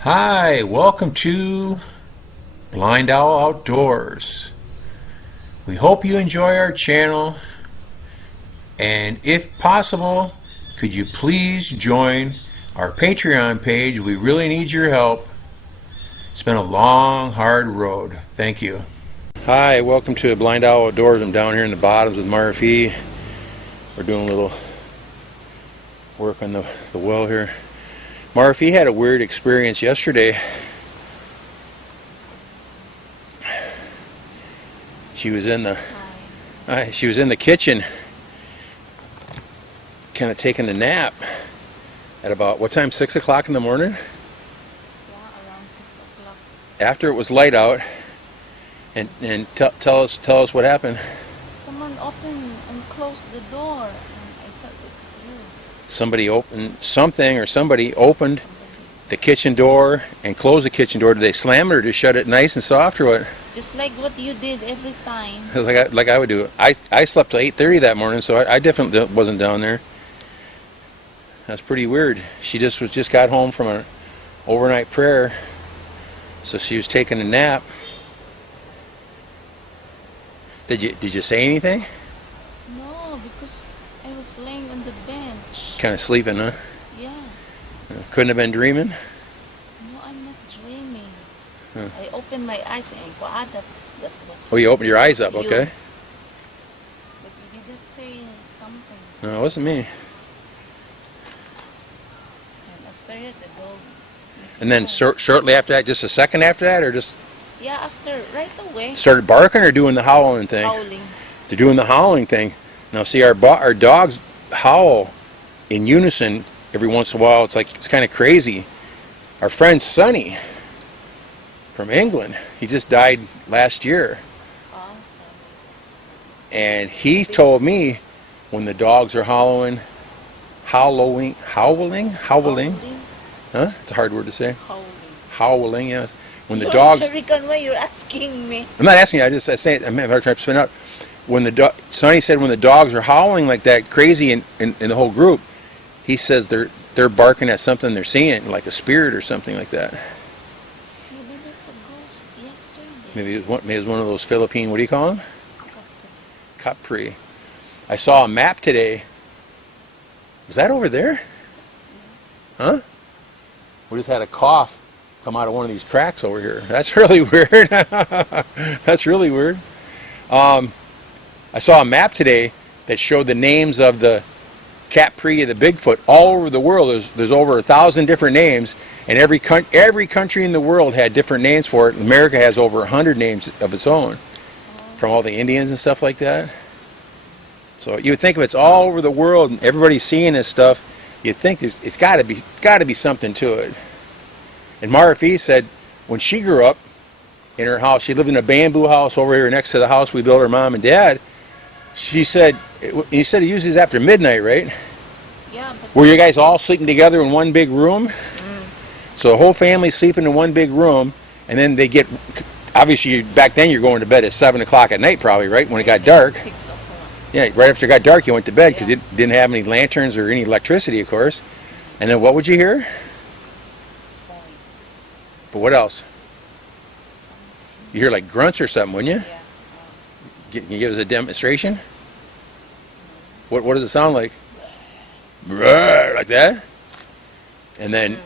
Hi, welcome to BlindOwl Outdoors. We hope you enjoy our channel, and if possible, could you please join our Patreon page? We really need your help. It's been a long, hard road. Thank you. Hi, welcome to BlindOwl Outdoors. I'm down here in the bottoms with Marife. We're doing a little work on the well here. Marife had a weird experience yesterday. She was in the kitchen, kind of taking a nap at about what time? 6 o'clock in the morning. Yeah, around 6 o'clock. After it was light out, and tell us what happened. Someone opened and closed the door, and I thought it was you. Somebody opened the kitchen door and closed the kitchen door. Did they slam it or just shut it nice and soft or what? Just like what you did every time. like I would do. I slept till 8:30 that morning, so I definitely wasn't down there. That's pretty weird. She just got home from an overnight prayer, so she was taking a nap. Did you say anything? No, because I was laying on the bench. Kind of sleeping, huh? Yeah. Couldn't have been dreaming? No, I'm not dreaming. Huh. I opened my eyes and that was... Oh, you opened your eyes up, you. okay. But you didn't say something. No, it wasn't me. And after it, the dog... And then shortly after that, just a second after that, or just... Yeah, after, right away. Started barking or doing the howling thing? Howling. They're doing the howling thing. Now see, our dogs howl in unison every once in a while. It's kind of crazy. Our friend Sonny from England, he just died last year. Awesome. And he told me when the dogs are howling, huh? It's a hard word to say. Howling, yes. When the dogs... American way, you're asking me. I'm not asking you, I say it, I'm trying to spin out. When Sonny said when the dogs are howling like that crazy in the whole group, he says they're barking at something they're seeing, like a spirit or something like that. Maybe that's a ghost yesterday. Maybe it was one of those Philippine, what do you call them? Capri. I saw a map today. Was that over there? Huh? We just had a cough come out of one of these tracks over here. That's really weird. That's really weird. I saw a map today that showed the names of the Capri, the Bigfoot, all over the world. There's over 1,000 different names, and every country in the world had different names for it. America has over 100 names of its own, from all the Indians and stuff like that. So you would think if it's all over the world and everybody's seeing this stuff, you'd think it's got to be something to it. And Marife said when she grew up in her house, she lived in a bamboo house over here next to the house we built her mom and dad. She said, you said it usually is after midnight, right? Yeah. But were you guys all sleeping together in one big room? So the whole family's sleeping in one big room, and then they get, obviously back then you're going to bed at 7 o'clock at night probably, right? When it got dark. 6 o'clock. Yeah, right after it got dark you went to bed because you didn't have any lanterns or any electricity, of course. And then what would you hear? But what else? You hear like grunts or something, wouldn't you? Yeah. Can you give us a demonstration? What does it sound like? Like that? And then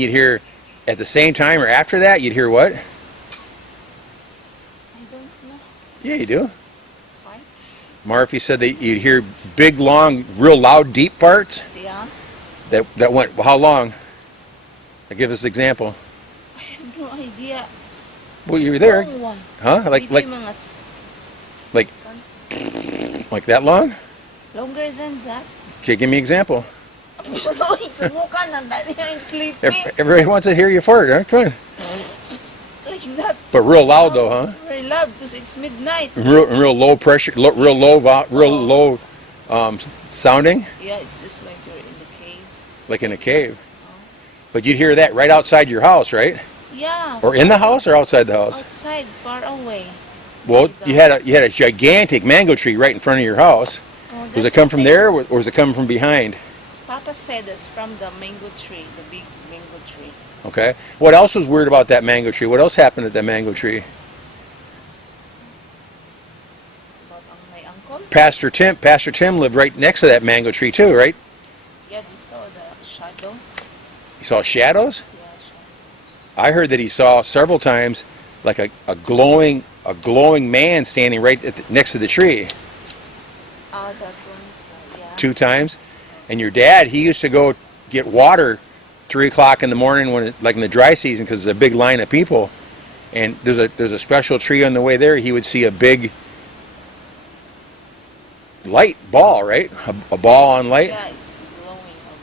you'd hear at the same time or after that you'd hear what? I don't know. Yeah, you do. Farts? Marife said that you'd hear big, long, real loud, deep farts. Yeah. That went, well, how long? Give us an example. I have no idea. Well, you were there. One. Huh? Like that long? Longer than that. Okay, give me an example. I'm sleeping. Everybody wants to hear you fart, huh? Come on. Like that. But real loud though, huh? Very loud because it's midnight. Real low pressure, real low sounding. Yeah, it's just like you're in the cave. Like in a cave. But you'd hear that right outside your house, right? Yeah. Or in the house or outside the house? Outside, far away. Well, you had a gigantic mango tree right in front of your house. Oh, does it come from there or does it come from behind? Papa said it's from the mango tree, the big mango tree. Okay. What else was weird about that mango tree? What else happened at that mango tree? But my uncle, Pastor Tim lived right next to that mango tree too, right? yeah, they saw the shadow. He saw shadows? Yeah, shadow. I heard that he saw several times like a glowing man standing right next to the tree. Oh, that one, yeah. 2 times. And your dad, he used to go get water 3 o'clock in the morning like in the dry season, because there's a big line of people. And there's a special tree on the way there. He would see a big light ball, right? A ball on light. Yeah, it's glowing. I'll go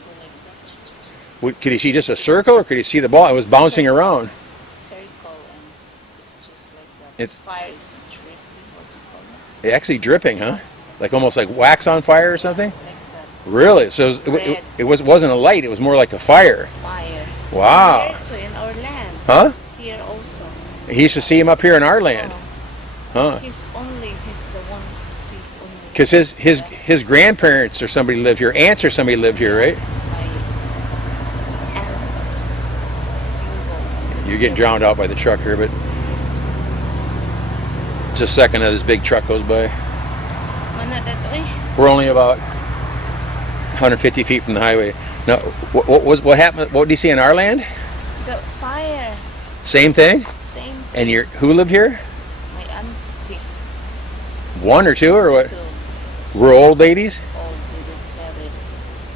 like that. Could he see just a circle, or could he see the ball? It was bouncing around. Circle, and it's just like that. It's Fire is dripping. What do you call it? actually dripping, huh? Like almost like wax on fire or something. Like that. Really? So it wasn't a light. It was more like a fire. Fire. Wow. Here too, in our land. Huh? Here also. He used to see him up here in our land. Oh. Huh? He's the one who see only. Because his grandparents or somebody lived here. Aunts or somebody lived here, right? My aunt, single. You're getting drowned out by the truck here, but just a second as this big truck goes by. Mana that way? We're only about 150 feet from the highway. Now, what happened? What did you see in our land? The fire. Same thing. Same. And who lived here? My auntie. 1 or 2 or what? Too. We're old ladies. All didn't married.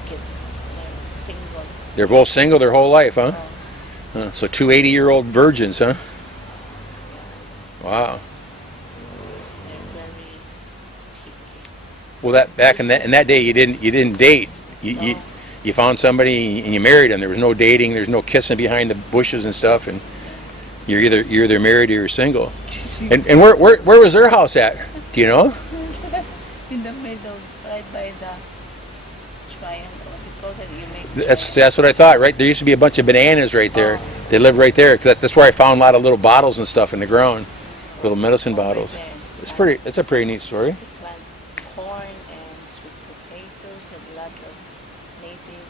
Get married. Single. They're both single their whole life, huh? Oh. So 2 80-year-old virgins, huh? Wow. They're very picky. Well, that back in that day, you didn't date. You found somebody and you married them. There was no dating. There's no kissing behind the bushes and stuff. And you're either married or you're single. And where was their house at? Do you know? In the middle, right by the triangle. What do you call that? You make. That's what I thought. Right there used to be a bunch of bananas right there. Oh. They lived right there. 'Cause that's where I found a lot of little bottles and stuff in the ground, little medicine bottles. Right It's a pretty neat story. they plant corn and sweet potatoes and lots of native.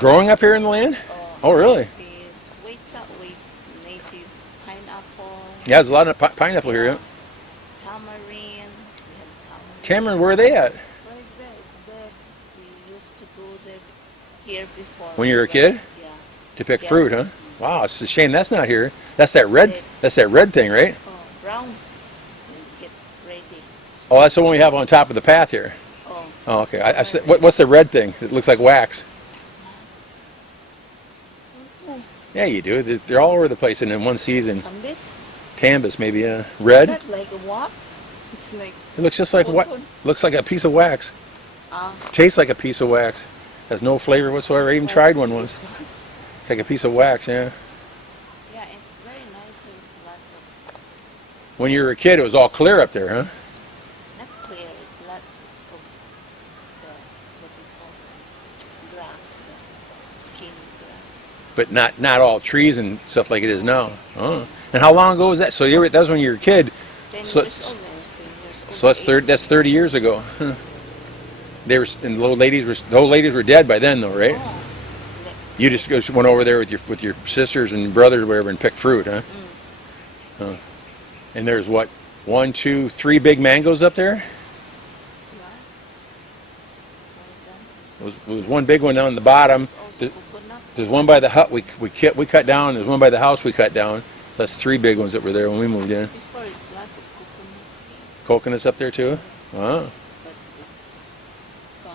Growing up here in the land? Oh, really? With native pineapple. Yeah, there's a lot of pineapple here. Yeah. Tamarind. We have tamarind. Cameron, where are they at? Right there. It's there. We used to go there here before. When you were a kid? Yeah. To pick Yeah. fruit, huh? Wow, it's a shame that's not here. That's that red thing, right? Oh, brown. And get ready. Oh, that's the one we have on top of the path here. Oh. Oh, okay. I said, what's the red thing? It looks like wax. Yeah, you do. They're all over the place, and in one season. This? Canvas, maybe. Yeah. Red. Is that like a wax? It's like. It looks just like what? Looks like a piece of wax. Tastes like a piece of wax. Has no flavor whatsoever. I even tried one once. Like a piece of wax, yeah. Yeah, it's very nice and lots of. When you were a kid, it was all clear up there, huh? Not clear, it's lots of the, what do you call it? Grass, the skinny grass. But not all trees and stuff like it is now. Oh. And how long ago was that? So that was when you were a kid. 10 So- years old, I was 10 years old. So that's 30 years ago. Huh. They were, and the old ladies were dead by then, though, right? Oh, You just went over there with your sisters and brothers or whatever and picked fruit, huh? Huh. And there's what, 1, 2, 3 big mangoes up there? There was one big one down the bottom. There's one by the hut we cut down. There's one by the house we cut down. So that's 3 big ones that were there when we moved in. Before it's lots of coconuts. Coconuts up there too? Wow. But it's gone.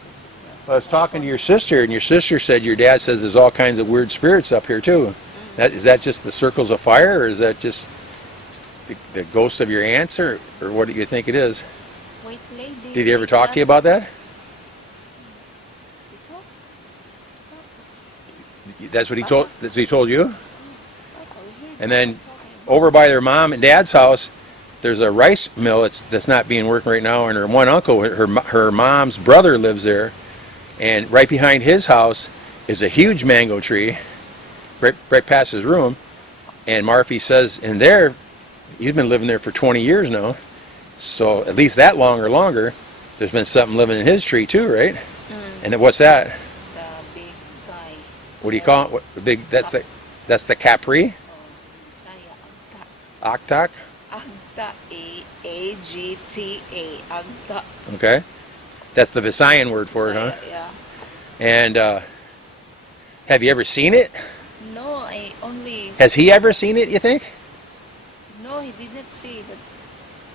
Because of the I was talking to your sister, and your sister said your dad says there's all kinds of weird spirits up here too. Is that just the circles of fire, or is that just the ghosts of your aunts, or what do you think it is? White lady. Did he ever talk to you about that? He talked. That's what he told. That's what he told you. Okay, we heard And then talking. over by their mom and dad's house, there's a rice mill that's not being worked right now, and her one uncle, her mom's brother lives there, and right behind his house is a huge mango tree, right past his room, and Marife says in there, he's been living there for 20 years now, so at least that long or longer, there's been something living in his tree too, right? And then what's that? The big guy. What do you call it? What, the big? That's the Capri. Saya Octoc. Agta. A-G-T-A. Agta. Okay. That's the Visayan word for it, huh? Yeah. And have you ever seen it? No, I only. Has he ever seen it, you think? No, he didn't see that.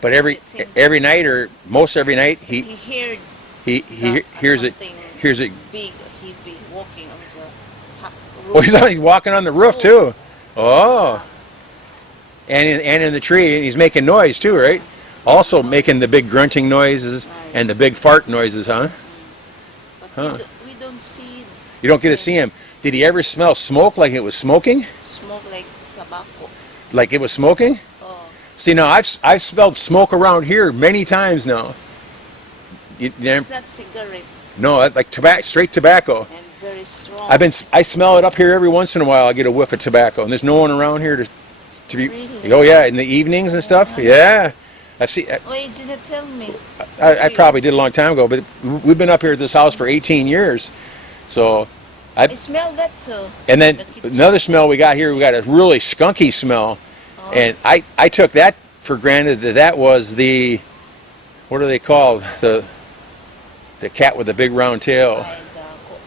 But every night or most every night He heard. he hears it. Something Hears it. Big. He's been walking on the top Oh, roof. he's walking on the roof too. Oh. And in the tree, and he's making noise too, right? Also making the big grunting noises and the big fart noises, huh? But Huh. we don't see You don't get to see him. Did he ever smell smoke like it was smoking? smoke like tobacco. Like it was smoking? Oh, See, now I've smelled smoke around here many times now. You never, it's not cigarette no, like straight tobacco. and very strong. I smell it up here every once in a while. I get a whiff of tobacco, and there's no one around here to be. Really? Oh yeah, in the evenings and stuff. Yeah, I see. Oh, you didn't tell me. I probably did a long time ago, but we've been up here at this house for 18 years. So, I smell that too. and then The kitchen. another smell we got here, we got a really skunky smell, Oh. and I took that for granted that was the, what are they called? The cat with the big round tail. By the kuan.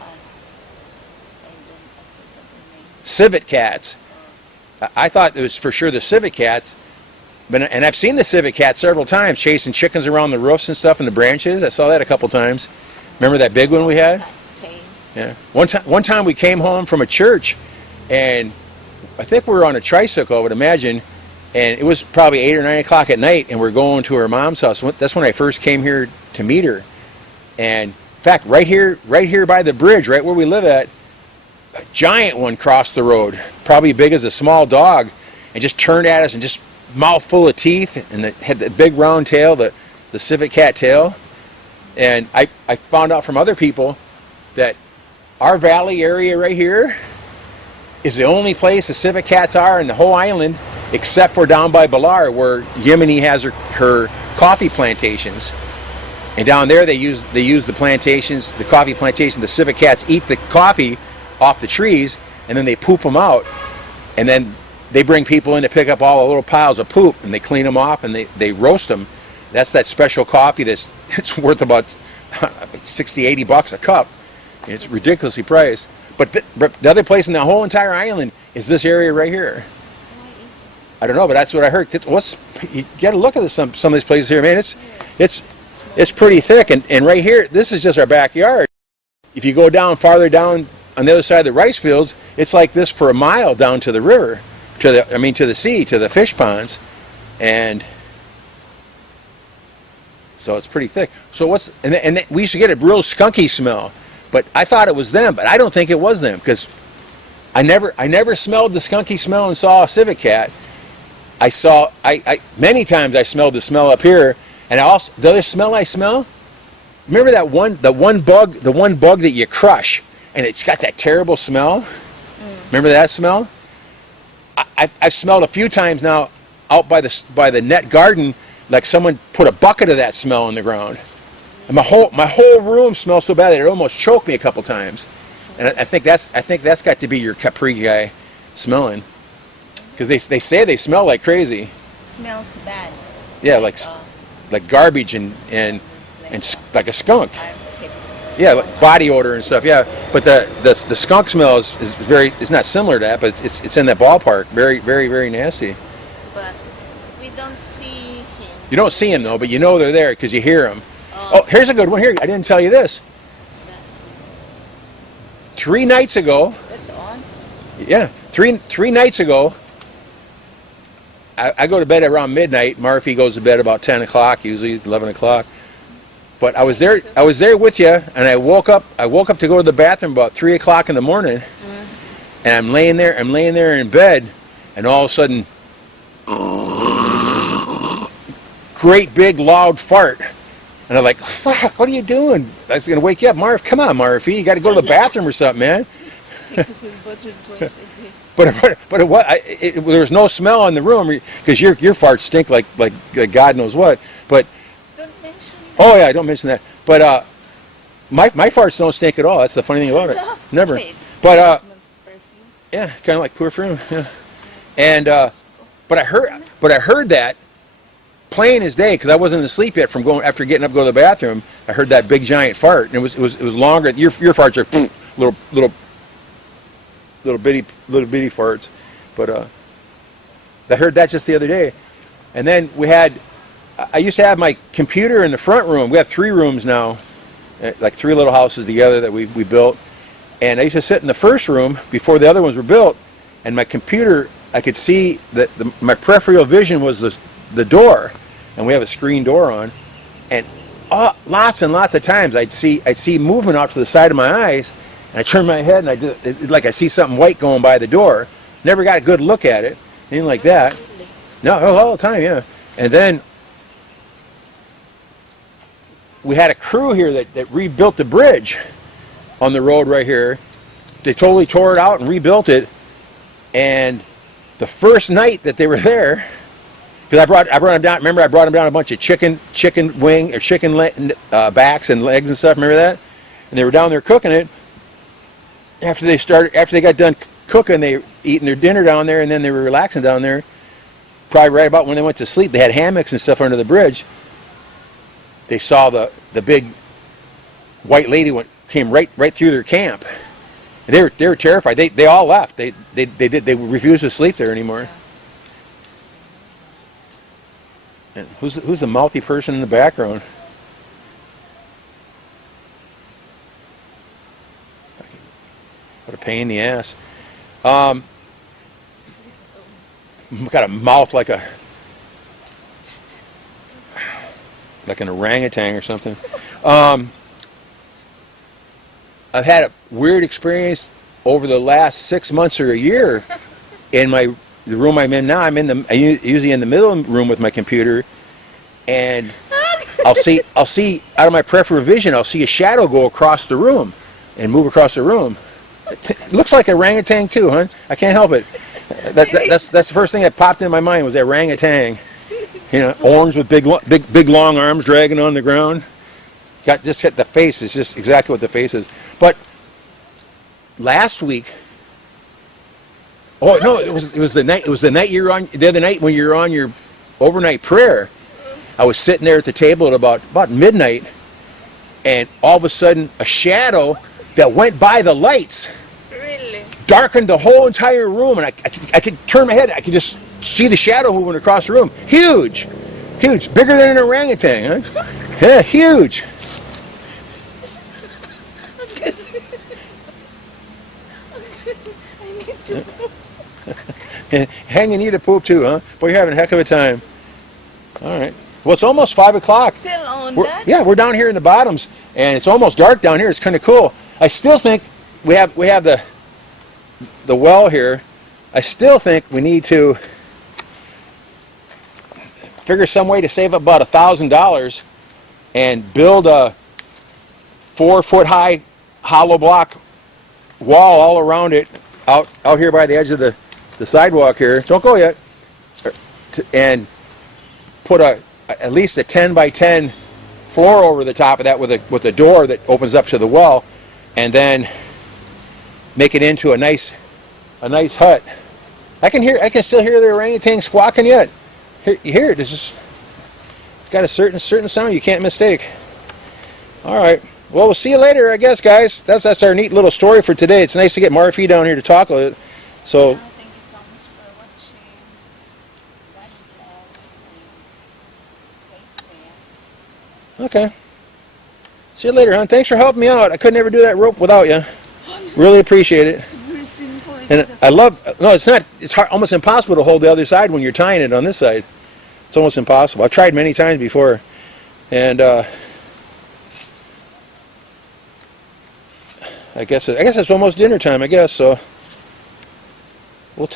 I forgot the name. Civet cats. I thought it was for sure the civet cats, and I've seen the civet cat several times chasing chickens around the roofs and stuff in the branches. I saw that a couple times. Remember that big one we had? Tail. Yeah. One time we came home from a church, and I think we were on a tricycle, I would imagine, and it was probably 8 or 9 o'clock at night, and we're going to her mom's house. That's when I first came here to meet her. And in fact, right here by the bridge, right where we live at, a giant one crossed the road, probably big as a small dog, and just turned at us and just mouth full of teeth, and it had the big round tail, the civet cat tail. And I found out from other people that our valley area right here is the only place the civet cats are in the whole island, except for down by Balar, where Yemeni has her coffee plantations. And down there they use the plantations, the coffee plantations. The civet cats eat the coffee off the trees, and then they poop them out. And then they bring people in to pick up all the little piles of poop, and they clean them off, and they roast them. That's that special coffee that's worth about 60, 80 bucks a cup. It's ridiculously priced. But the other place in the whole entire island is this area right here. Why is it? I don't know, but that's what I heard. You got to look at some of these places here, man. It's pretty thick, and right here, this is just our backyard. If you go farther down on the other side of the rice fields, it's like this for a mile down to the river, to the sea, to the fish ponds, and so it's pretty thick. So and we used to get a real skunky smell, but I thought it was them, but I don't think it was them, because I never smelled the skunky smell and saw a civet cat. I many times I smelled the smell up here, and the other smell I smell. Remember the one bug that you crush, and it's got that terrible smell. Remember that smell? I've smelled a few times now out by the net garden, like someone put a bucket of that smell on the ground. And my whole room smells so bad that it almost choked me a couple times. And I think that's got to be your Capri guy smelling, because they say they smell like crazy. It smells bad. Yeah, like garbage and like a skunk. Yeah, like body odor and stuff. Yeah, but the skunk smell is not similar to that, but it's in that ballpark. Very, very, very nasty. But we don't see him. You don't see them though, but you know they're there because you hear them. Oh, here's a good one. Here, I didn't tell you this. What's that? 3 nights ago. That's on. Yeah, three nights ago. I go to bed around midnight. Marife goes to bed about 10 o'clock, usually 11 o'clock. But I was there with you, and I woke up to go to the bathroom about 3 o'clock in the morning, and I'm laying there in bed, and all of a sudden, great big loud fart, and I'm like, fuck, what are you doing? I was gonna wake you up, Marv. Come on, Marife, you got to go to the bathroom or something, man. But there was no smell in the room because your farts stink like God knows what. But Don't mention that. oh yeah, don't mention that. But my farts don't stink at all. That's the funny thing about it. Never. Wait, But husband's perfume. yeah, kind of like perfume. Yeah. And but I heard that plain as day because I wasn't asleep yet from going after getting up to go to the bathroom. I heard that big giant fart, and it was longer. Your farts are little bitty farts, but I heard that just the other day. And then I used to have my computer in the front room. We have 3 rooms now, like 3 little houses together that we built. And I used to sit in the first room before the other ones were built, and my computer, I could see that my peripheral vision was the door, and we have a screen door on, and lots and lots of times I'd see movement off to the side of my eyes, and I turn my head and I see something white going by the door. Never got a good look at it, anything like that. Really? No, all the time, yeah. And then we had a crew here that rebuilt the bridge on the road right here. They totally tore it out and rebuilt it. And the first night that they were there, because I brought them down. Remember, I brought them down a bunch of chicken wing or chicken backs and legs and stuff. Remember that? And they were down there cooking it. After they got done cooking, they were eating their dinner down there, and then they were relaxing down there. Probably right about when they went to sleep, they had hammocks and stuff under the bridge. They saw the big white lady came right through their camp. And they were terrified. They all left. They refused to sleep there anymore. And who's the mouthy person in the background? What a pain in the ass. Got a mouth like an orangutan or something. I've had a weird experience over the last 6 months or a year in the room I'm in now. I'm usually in the middle room with my computer, and I'll see out of my peripheral vision, I'll see a shadow go across the room and move across the room. It looks like a orangutan too, huh? I can't help it. That's the first thing that popped in my mind was that orangutan. You know, orange with big long arms dragging on the ground. Just hit the face. Is just exactly what the face is. But last week, oh no, it was the night. It was the night you're on. The other night when you were on your overnight prayer, I was sitting there at the table at about midnight, and all of a sudden, a shadow that went by the lights Really? darkened the whole entire room, and I could turn my head. I could just see the shadow moving across the room. Huge, bigger than an orangutan, huh? Yeah, huge. I need to go. Hang and eat a poop too, huh? Boy, you're having a heck of a time. All right. Well, it's almost 5 o'clock. Still on We're, that? yeah, we're down here in the bottoms, and it's almost dark down here. It's kind of cool. I still think we have the well here. I still think we need to figure some way to save about $1,000 and build a 4-foot high hollow block wall all around it out here by the edge of the sidewalk here. Don't go yet. And put at least a 10 by 10 floor over the top of that with a door that opens up to the well, and then make it into a nice hut. I can still hear the orangutan squawking yet. You hear it? It's got a certain sound you can't mistake. All right. Well, we'll see you later, I guess, guys. That's our neat little story for today. It's nice to get Marife down here to talk a little. So. Thank you so much for watching. God bless and take care. Okay. See you later, hon. Thanks for helping me out. I could never do that rope without you. Really appreciate it. It's very simple. And it's not, it's almost impossible to hold the other side when you're tying it on this side. It's almost impossible. I've tried many times before. And I guess it's almost dinner time, I guess, so we'll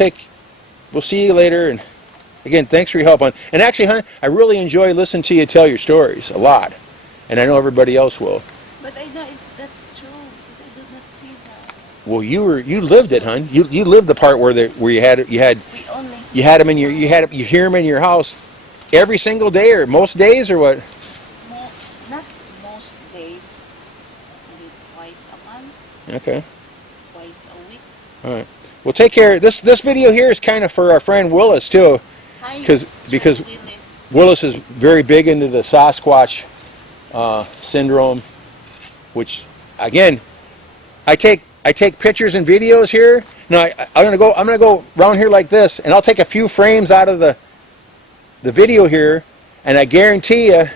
see you later. And again, thanks for your help on. And actually, hon, I really enjoy listening to you tell your stories a lot. And I know everybody else will. But I know if that's true because I did not see that. Well, you lived it, hon. You lived the part where you had them in you hear them in your house every single day or most days or what? Not most days. Okay. twice a week. All right. Well, take care. This video here is kind of for our friend Willis too, Hi, because Willis. Willis is very big into the Sasquatch syndrome, which again, I take pictures and videos here. Now I'm gonna go around here like this, and I'll take a few frames out of the video here, and I guarantee you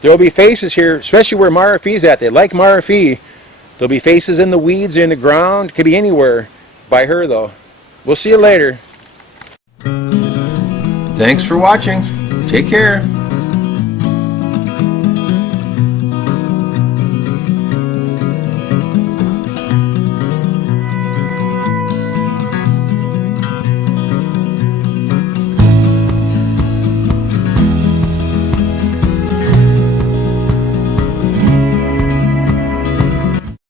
there will be faces here, especially where Marife's at. They like Marife. There'll be faces in the weeds, in the ground. Could be anywhere by her, though. We'll see you later. Thanks for watching. Take care.